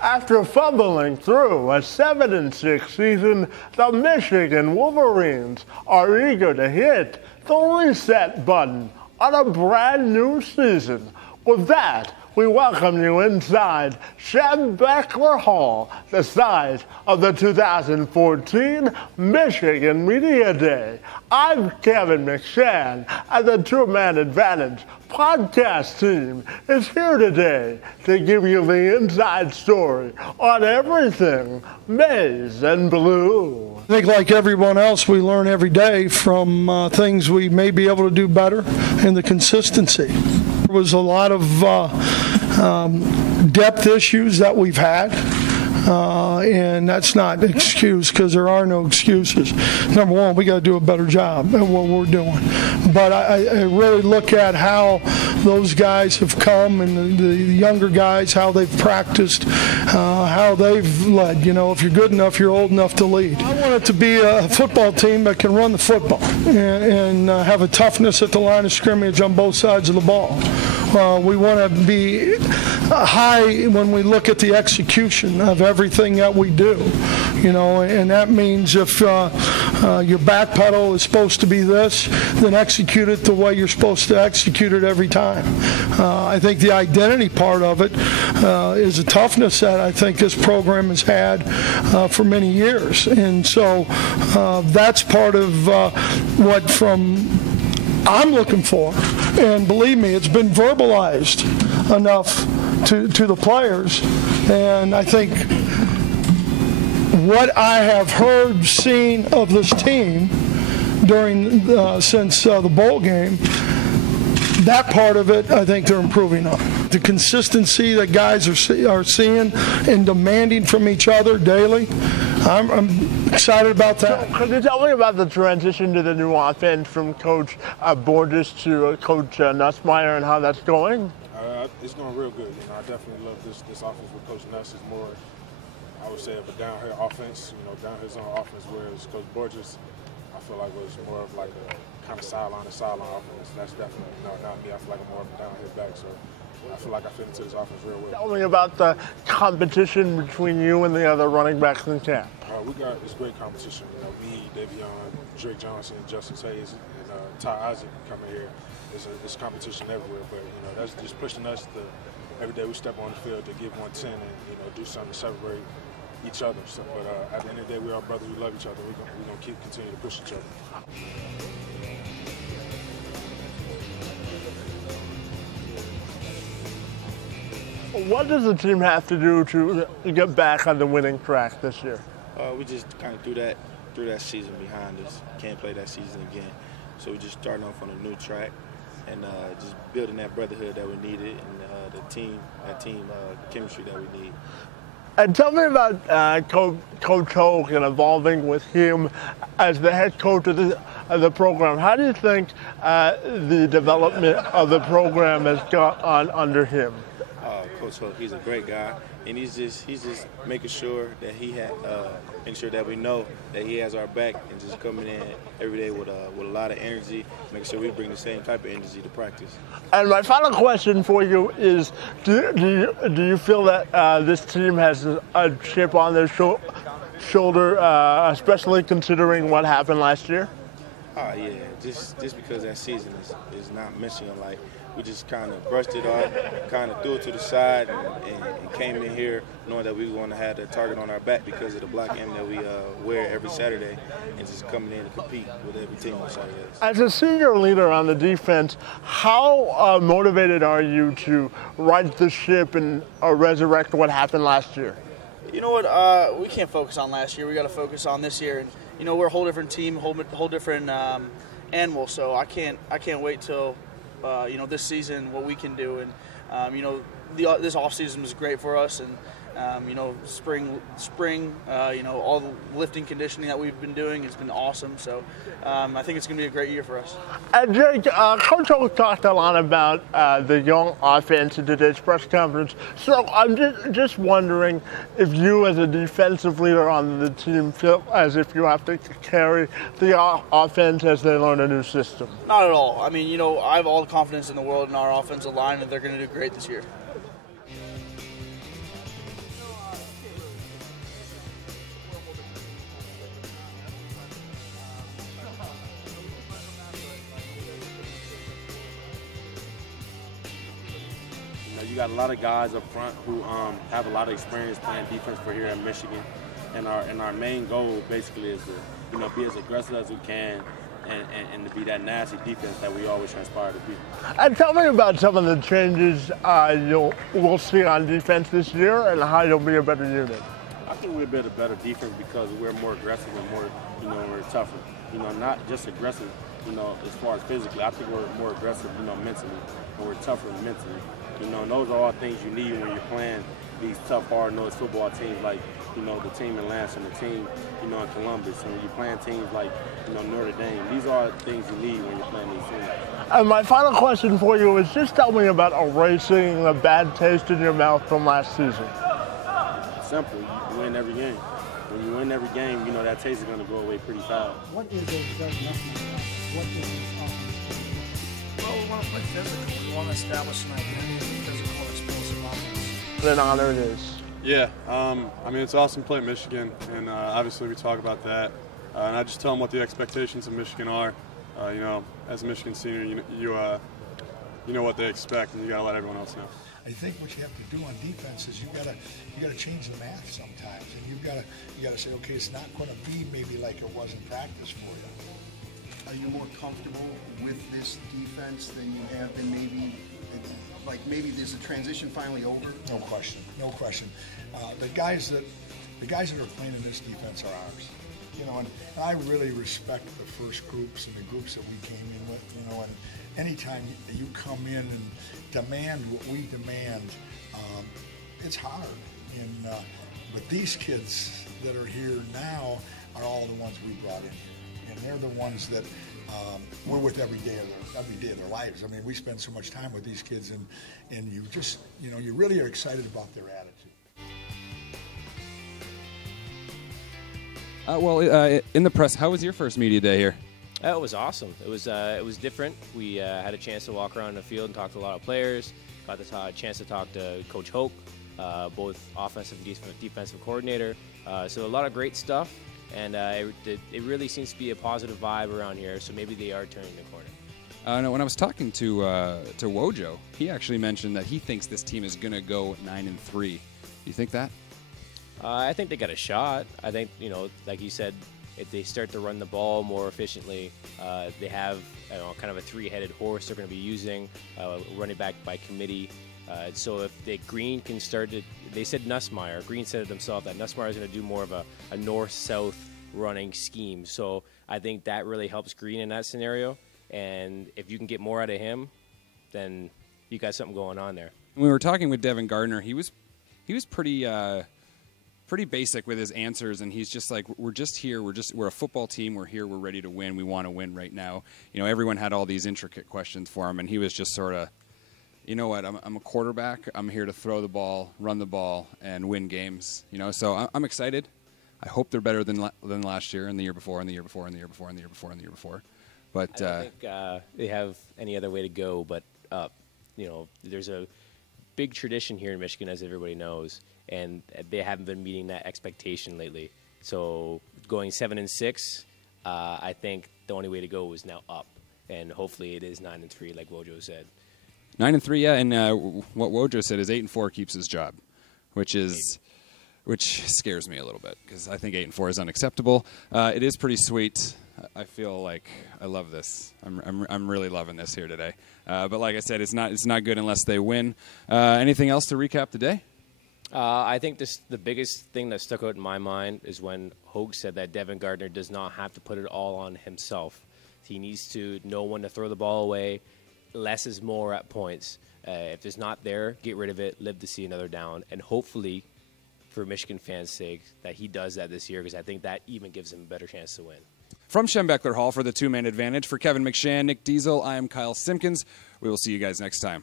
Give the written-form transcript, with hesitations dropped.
After fumbling through a 7-6 season, the Michigan Wolverines are eager to hit the reset button on a brand new season. With that, we welcome you inside Sheb Beckler Hall, the site of the 2014 Michigan Media Day. I'm Kevin McShann, and the Two-Man Advantage podcast team is here today to give you the inside story on everything maize and blue. I think like everyone else, we learn every day from things we may be able to do better and the consistency. There was a lot of depth issues that we've had. And that's not an excuse, because there are no excuses. Number one, we got to do a better job at what we're doing. But I really look at how those guys have come, and the younger guys, how they've practiced, how they've led. You know, if you're good enough, you're old enough to lead. I want it to be a football team that can run the football and have a toughness at the line of scrimmage on both sides of the ball. We want to be high when we look at the execution of everything that we do, you know, and that means if your back pedal is supposed to be this, then execute it the way you're supposed to execute it every time. I think the identity part of it is a toughness that I think this program has had for many years, and so that's part of what I'm looking for. And believe me, it's been verbalized enough to the players. And I think what I have heard, seen of this team since the bowl game, that part of it, I think they're improving on. The consistency that guys are seeing and demanding from each other daily, I'm excited about that. So, could you tell me about the transition to the new offense from Coach Borges to Coach Nussmeier and how that's going? It's going real good. You know, I definitely love this offense with Coach Nuss. Is more, I would say, of a downhill offense. You know, downhill zone offense. Whereas Coach Borges, I feel like was more of like a kind of sideline to sideline offense. That's definitely not me. I feel like I'm more of a downhill back. So I feel like I fit into this offense real well. Tell me about the competition between you and the other running backs in camp. We got this great competition. You know, me, Devin, Derick Johnson, Justice Hayes, and Ty Isaac coming here. It's competition everywhere, but you know that's just pushing us to every day we step on the field to give 110 and do something to separate each other. So, but at the end of the day, we're all brothers. We love each other. We're gonna continue to push each other. What does the team have to do to get back on the winning track this year? We just kind of threw that season behind us. Can't play that season again. So we just starting off on a new track and just building that brotherhood that we needed and the team chemistry that we need. And tell me about Coach Hoke and evolving with him as the head coach of the program. How do you think the development of the program has gone on under him? Coach Hoke, he's a great guy, and he's just making sure that ensure that we know that he has our back, and just coming in every day with a lot of energy, making sure we bring the same type of energy to practice. And my final question for you is: do you feel that this team has a chip on their shoulder, especially considering what happened last year? Oh yeah, just because that season is not Michigan like. We just kind of brushed it off, kind of threw it to the side, and came in here knowing that we were going to have that target on our back because of the black M that we wear every Saturday, and just coming in to compete with every team on Saturdays. As a senior leader on the defense, how motivated are you to right the ship and resurrect what happened last year? You know what? We can't focus on last year. We got to focus on this year, and we're a whole different team, whole different animal. So I can't wait till. This season, what we can do, and this offseason was great for us, and spring, all the lifting conditioning that we've been doing has been awesome. So I think it's going to be a great year for us. Jake, Coach Hoke talked a lot about the young offense in today's press conference. So I'm just wondering if you, as a defensive leader on the team, feel as if you have to carry the offense as they learn a new system. Not at all. I mean, I have all the confidence in the world in our offensive line, and they're going to do great this year. you got a lot of guys up front who have a lot of experience playing defense for here in Michigan, and our main goal basically is to be as aggressive as we can. And to be that nasty defense that we always transpire to be. And tell me about some of the changes we'll see on defense this year and how you'll be a better unit. I think we'll be a better defense because we're more aggressive and more, we're tougher. Not just aggressive, as far as physically. I think we're more aggressive, mentally, and we're tougher mentally. And those are all things you need when you're playing these tough, hard-nosed football teams like, the team in Lansing, the team, in Columbus, and when you're playing teams like, Notre Dame. These are things you need when you're playing these teams. And my final question for you is just tell me about erasing the bad taste in your mouth from last season. Simple. You win every game. When you win every game, that taste is going to go away pretty fast. What is a good enough? What is this offense? Well, we want to play physical. We want to establish an identity of physical, explosive offense. An honor it is. Yeah, it's awesome playing Michigan, and obviously we talk about that. And I just tell them what the expectations of Michigan are. As a Michigan senior, you know what they expect, and you got to let everyone else know. I think what you have to do on defense is you gotta change the math sometimes, and you gotta say, okay, it's not going to be maybe like it was in practice for you. Are you more comfortable with this defense than you have been maybe? Like maybe there's a transition finally over? No question. The guys that are playing in this defense are ours. And I really respect the first groups and the groups that we came in with. And anytime you come in and demand what we demand, it's hard. But these kids that are here now are all the ones we brought in here, and they're the ones that we're with every day of their lives. We spend so much time with these kids, and you just, you really are excited about their attitude. In the press, how was your first media day here? It was awesome. It was different. We had a chance to walk around the field and talk to a lot of players. Got the chance to talk to Coach Hoke, both offensive and defensive coordinator. So a lot of great stuff. And it really seems to be a positive vibe around here, so maybe they are turning the corner. No, when I was talking to Wojo, he actually mentioned that he thinks this team is going to go 9-3. You think that? I think they got a shot. I think, like you said, if they start to run the ball more efficiently, they have kind of a three-headed horse they're going to be using, running back by committee. So if Green can start to, they said Nussmeier. Green said it himself that Nussmeier is going to do more of a north-south running scheme. So I think that really helps Green in that scenario. And if you can get more out of him, then you got something going on there. When we were talking with Devin Gardner, he was pretty basic with his answers, and he's just like, we're just here. We're a football team. We're here. We're ready to win. We want to win right now. Everyone had all these intricate questions for him, and he was just sort of, you know what, I'm a quarterback. I'm here to throw the ball, run the ball, and win games. So I'm excited. I hope they're better than last year and the year before and the year before and the year before and the year before and the year before. But I don't think they have any other way to go but up. There's a big tradition here in Michigan, as everybody knows, and they haven't been meeting that expectation lately. So going 7-6, I think the only way to go is now up, and hopefully it is 9-3, like Wojo said. 9-3, yeah, and what Wojo said is 8-4 keeps his job, which scares me a little bit because I think 8-4 is unacceptable. It is pretty sweet. I feel like I love this. I'm really loving this here today. But like I said, it's not good unless they win. Anything else to recap today? I think the biggest thing that stuck out in my mind is when Hogue said that Devin Gardner does not have to put it all on himself. He needs to know when to throw the ball away. Less is more at points. If it's not there, get rid of it, live to see another down, and hopefully, for Michigan fans' sake, that he does that this year because I think that even gives him a better chance to win. From Schembechler Hall for the Two-Man Advantage, for Kevin McShann, Nick Diesel, I am Kyle Simpkins. We will see you guys next time.